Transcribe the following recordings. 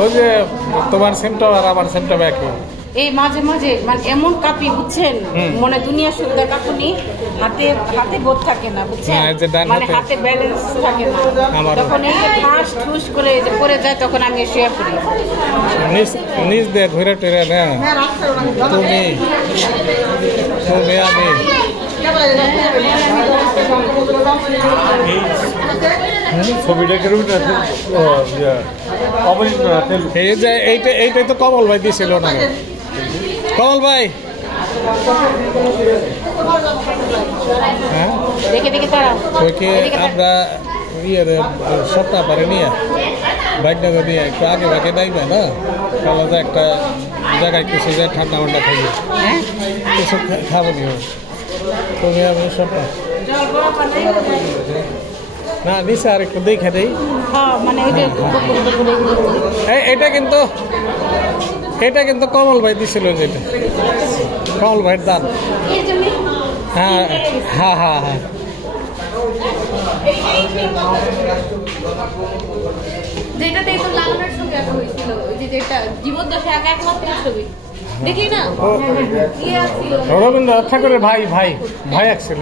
ওই যে তোমার সিমটম আর আমার সিমটম একই। এই মাঝে মাঝে মানে এমন কাঁপি বুঝছেন, মনে দুনিয়া সুবিধা কাঁপুনি, হাতে হাতে বোধ থাকে না বুঝছেন, মানে হাতে ব্যালেন্স থাকে না, তখন এই ঠাস ঠুস করে যে পড়ে যায় তখন আমি শুয়ে পড়ি। নিজ দিয়ে ঘুরে টুরে না তুমি তুমি আমি ছবিটা কেরকম এই যে এইটাই তো কমল ভাই দিছিল না। কমল ভাই হ্যাঁ আমরা সপ্তাহ পরে নিয়ে বাইকটাকে নিয়ে একটু আগে ভাগে যাইবে না, তাহলে একটা জায়গায় কিছু যায় ঠান্ডা মান্ডা খাইবে, কিছু খাবো নি তুমি আমি সপ্তাহ না নিচে আর একটু দেখে দেই। এটা কিন্তু কমল ভাই দিছিল, যেটা কমল ভাইয়ের দান। হ্যাঁ হ্যাঁ হ্যাঁ হ্যাঁ রবীন্দ্রনাথ ঠাকুরের ভাই আসছিল,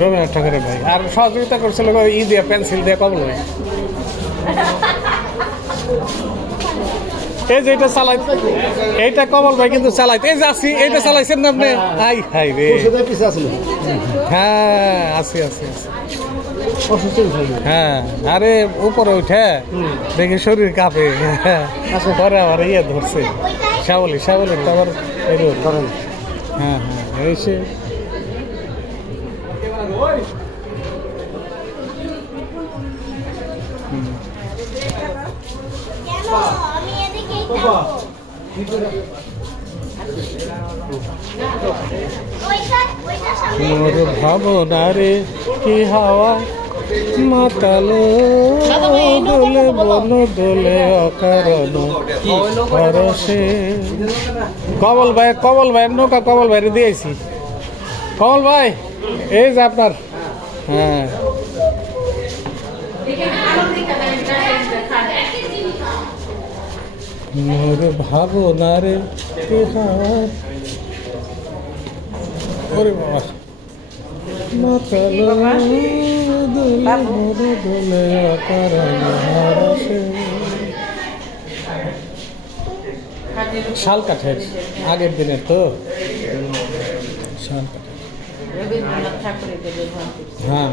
রবীন্দ্রনাথ ঠাকুরের ভাই, আর সহযোগিতা করছিল ই দিয়ে পেন্সিল দিয়ে কমল ভাই। এই যে এটা চালাই, এইটা কমল ভাই কিন্তু চালাইতে, এই যে আসি এইটা চালাইছেন না আপনি? হাই হাই রে হ্যাঁ আসি আসি হ্যাঁ, আরে উপরে উঠে দেখি শরীর কাঁপে, পরে আবার ইয়ে ধরছে শ্যাবলি তো আবার ধরেন। হ্যাঁ হ্যাঁ এই সে মোর ভাবনারে কি হাওয়া মাতালো দোলে বন দোলে অকারণ পরশে। কমল ভাই নৌকা কমল ভাইরে দিয়েছি। কমল ভাই এই যে আপনার, হ্যাঁ মোর ভাবনারে কি হাওয়া, ওরে বাবা মাতালো দোলে বন দোলে অকারণ পরশে। শাল কাঠের আগের দিনের তো শাল কাঠের। হ্যাঁ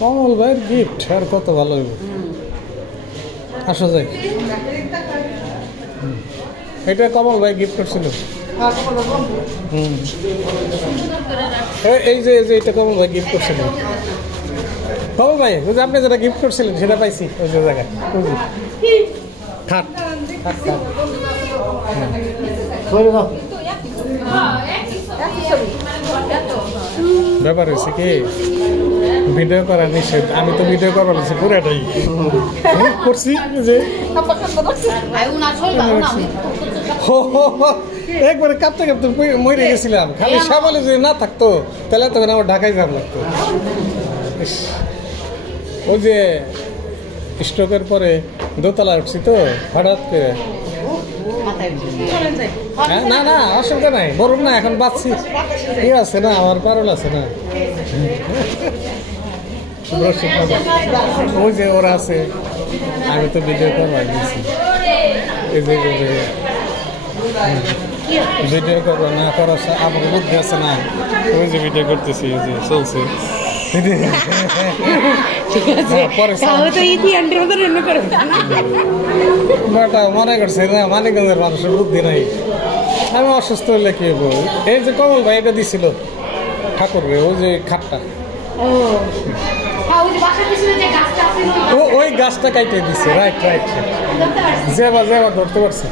কমল ভাইয়ের গিফট আর কত ভালো হইব। আসা যায়, এটা কমল ভাই গিফট করছিল। এই যে এটা কমল ভাই গিফট করছিল। কমল ভাই ওই যে আপনি যেটা গিফট করছিলেন সেটা পাইছি ওই যে জায়গায়, খাট খাট খাট। ব্যাপার হয়েছে কি ভিডিও করা নিষেধ, আমি তো ভিডিও করার পুরাটাই করছি যে একবারে কাঁপতে কাঁপতে মরে গেছিলাম, খালি সাবলে যদি না থাকতো তাহলে তখন আমার ঢাকায় যাব লাগতো। ওই যে স্ট্রোকের পরে দোতলা উঠছি তো হঠাৎ করে, না না অসুবিধা নাই, বলুন না এখন বাঁচছি, কি আছে না আমার পারল আছে না, ওই যে ওরা আছে, আমি তো ভিডিও করবার গেছি, এই যে ভিডিও করবো না করার আমার বুদ্ধি আছে না, ওই যে ভিডিও করতেছি ওই যে চলছে। মনে করছে না মানিকগঞ্জের মানুষের বুদ্ধি নাই, আমি অসুস্থ হলে কি হবো। এই যে কমল ভাই এটা দিছিল ঠাকুর রে, ওই যে খাটটা ওই গাছটা কাইটে দিছে, রাইট যেবা ধরতে পারছে।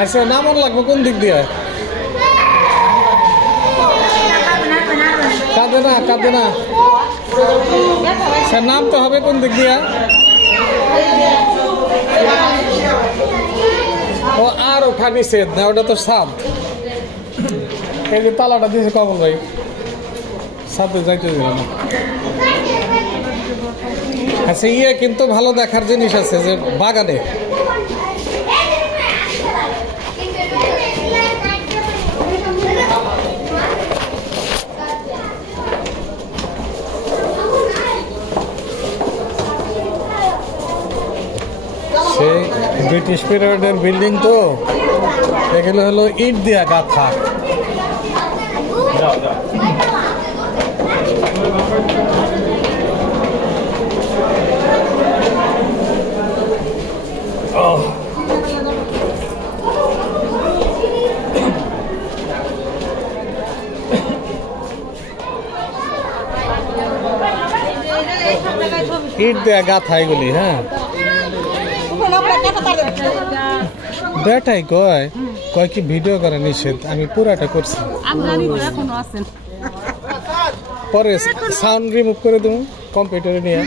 আচ্ছা নামন লাগবো কোন দিক দিয়ে? কাঁদে না স্যার, নামতে হবে কোন দিক দিয়া? ও আর ওঠা নিষেধ না, ওটা তো সাদ। এই যে তালাটা দিয়েছে কমল ভাই, সাথে যাইতে দিল না। আচ্ছা ইয়ে কিন্তু ভালো দেখার জিনিস আছে যে বাগানে সেই ব্রিটিশ পিরিয়ডের বিল্ডিং তো এগুলো হলো ইট দিয়া গাঁথা ইট দেয়া গাঁথা এগুলি হ্যাঁ বেটাই কয় কয় কি ভিডিও করা নিষেধ আমি পুরাটা করছি পরে সাউন্ড রিমুভ করে দেবো কম্পিউটারে নিয়ে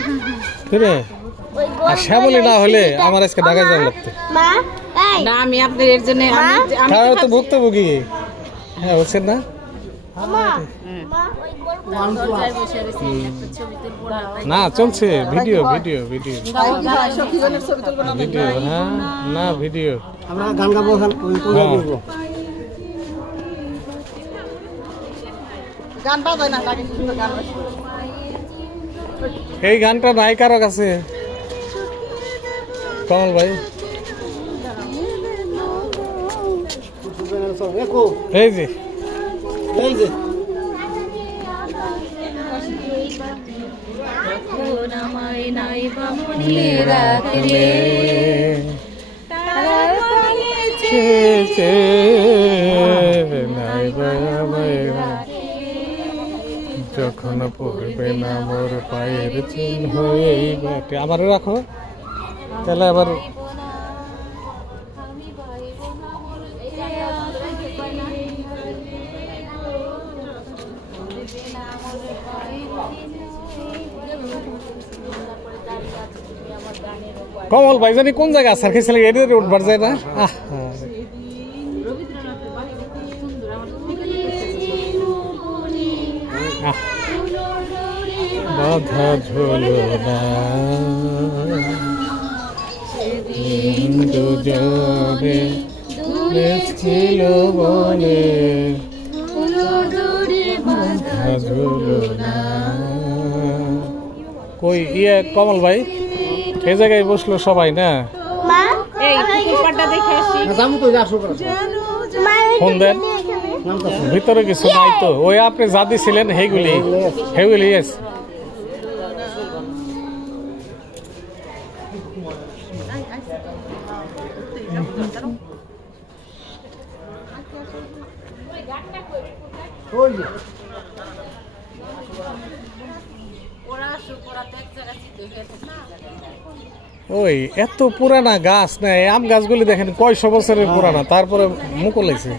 ঠিক আছে আর শ্যামলি না হলে আমার আজকে ঢাকায় যাওয়া লাগতো না আমি আপনার এর জন্য তারা তো ভুক্তভোগী হ্যাঁ বলছেন না না চলছে ভিডিও ভিডিও ভিডিও ভিডিও হ্যাঁ না ভিডিও আমরা গান গাবো গান বাজায় না গান এই গানটা নাই কারো কাছে কমল ভাই এই যে যখন পড়বে না মোর পায়ের চিহ্ন এই বাটে আমার রাখো তাহলে আবার কমল ভাই জানি কোন জায়গা স্যার খেয়েছিল এদিকে উঠবার যায় না বাধা ঝোলো না দুজনে ছিল বনে বাধা ঝোলো না কই ইয়ে কমল ভাই এই জায়গায় বসলো সবাই না ফোন দেন ভিতরে কিছু নাই তো ওই আপনি যা দিছিলেন হেগুলি ওই এত পুরানা গাছ না আম গাছগুলি দেখেন কয়শো বছরের পুরানা তারপরে মুকুল হয়েছে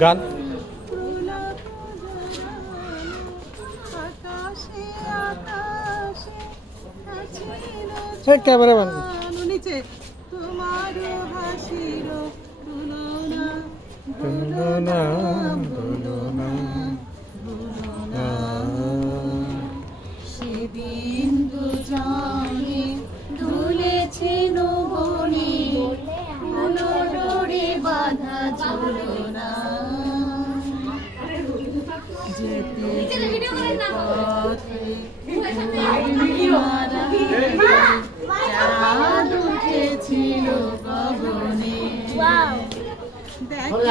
গান ক্যামেরাম্যান সেদিন দুজনে দুলেছিল বনে ডোরে বাঁধা ঝুলো না যেতে পথে চাঁদ উঠেছিল গগনে দেখা